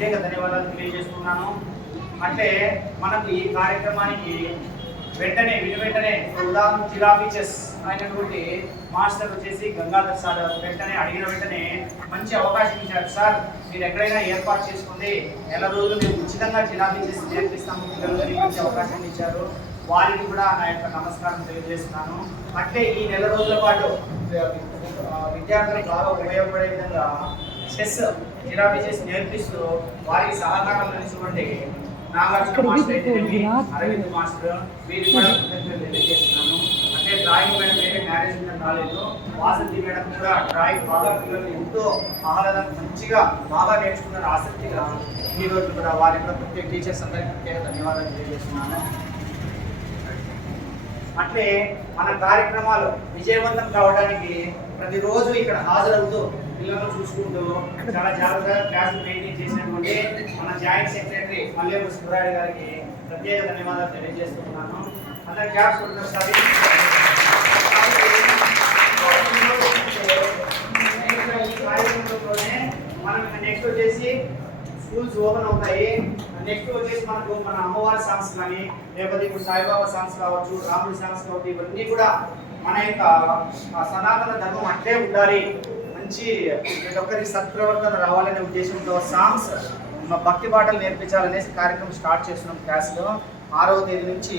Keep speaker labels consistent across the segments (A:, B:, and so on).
A: ప్రత్యేక ధన్యవాదాలు తెలియజేస్తున్నాను. అంటే మనకు ఈ కార్యక్రమానికి వెంటనే విని వెంటనే ఉదాహరణ జిరాఫీ చెస్ అయినటువంటి మాస్టర్ వచ్చేసి గంగాధర్ సార్ వెంటనే అడిగిన వెంటనే మంచి అవకాశం ఇచ్చారు. సార్ మీరు ఎక్కడైనా ఏర్పాటు చేసుకుంది నెల రోజులు మేము ఉచితంగా జిరాఫీ చెస్ నేర్పిస్తాము. పిల్లలని మంచి అవకాశం ఇచ్చారు. వారికి కూడా నా యొక్క నమస్కారం తెలియజేస్తున్నాను. అట్లే ఈ నెల రోజుల పాటు విద్యార్థులకు బాగా ఉపయోగపడే విధంగా చెస్ జిరాఫీ చెస్ నేర్పిస్తూ వారికి సహకారం అందించుకోండి నాగార్జున మాస్టర్ అయితేనేమి, అరవింద్ మాస్టర్ వీరు కూడా తెలియజేస్తున్నాను అంటే డ్రాయింగ్ మేడం వేరే మ్యారేజ్ మేడం రాలేదు వాసంతి మేడం కూడా డ్రాయింగ్ బాగా పిల్లలు ఎంతో ఆహ్లాదం మంచిగా బాగా నేర్చుకున్నారు ఆసక్తిగా. ఈ రోజు కూడా వారికి కూడా ప్రత్యేక టీచర్స్ అందరికీ ప్రత్యేక ధన్యవాదాలు తెలియజేస్తున్నాను. అట్లే మన కార్యక్రమాలు విజయవంతం కావడానికి ప్రతిరోజు ఇక్కడ హాజరవుతూ పిల్లలను చూసుకుంటూ చాలా జాగ్రత్తగా క్లాసులు మెయింటైన్ చేసినటువంటి మన జాయింట్ సెక్రటరీ మల్లేపు సుబ్రాయుడు గారికి ప్రత్యేక ధన్యవాదాలు తెలియజేస్తున్నాను. అందరి క్లాస్ ఒకసారి ఈ కార్యక్రమంలోనే మనం నెక్స్ట్ వచ్చేసి స్కూల్స్ ఓపెన్ అవుతాయి. నెక్స్ట్ వచ్చేసి మనకు మన అమ్మవారి సాంగ్స్ కానీ లేకపోతే ఇప్పుడు సాయిబాబా సాంగ్స్ కావచ్చు రాముడి సాంగ్స్ కావచ్చు ఇవన్నీ కూడా మన యొక్క సనాతన ధర్మం అట్లే ఉండాలి. మంచి ప్రతి ఒక్కరికి సత్ప్రవర్తన రావాలనే ఉద్దేశంతో సాంగ్స్ మా భక్తి పాటలు నేర్పించాలనేసి కార్యక్రమం స్టార్ట్ చేస్తున్నాం క్లాస్లో. ఆరవ తేదీ నుంచి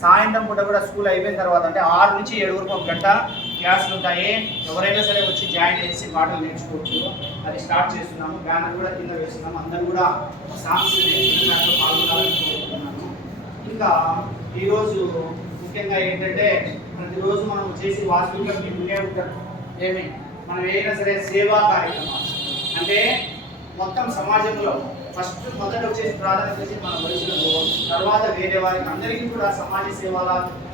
A: సాయంత్రం పూట కూడా స్కూల్ అయిపోయిన తర్వాత అంటే ఆరు నుంచి ఏడు వరకు ఒక గంట క్లాసులు ఉంటాయి. ఎవరైనా సరే వచ్చి జాయిన్ చేసి పాటలు నేర్చుకోవచ్చు. అది స్టార్ట్ చేస్తున్నాము. బ్యానర్ కూడా కింద వేస్తున్నాము. అందరూ కూడా సాంస్కృతిక దాంట్లో పాల్గొనాలని కోరుకుంటున్నాను ఇంకా ఈరోజు ముఖ్యంగా ఏంటంటే ప్రతిరోజు మనం చేసి వాస్తవిక వినే ఏమి? మనం ఏదైనా సరే సేవా కార్యక్రమాలు. అంటే మొత్తం సమాజంలో ఫస్ట్ మొదట వచ్చేసి ప్రాధాన్యత వచ్చి మన వయసులకు తర్వాత వేరే వారికి అందరికీ కూడా సమాజ సేవల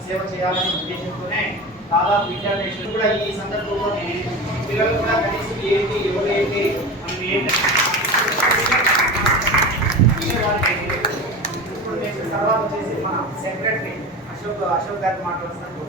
A: సేవ చేయాలనే ఉద్దేశంతోనే దాదాపు ఇంటర్నేషనల్ కూడా ఈ సందర్భంలో పిల్లలు కూడా కనీసం ఏంటి ఎవరు ఏంటి మనం ఏంటి ఇప్పుడు నేను తర్వాత వచ్చేసి మన సెక్రటరీ అశోక్ అశోక్ గారిని మాట్లాడుతున్నాను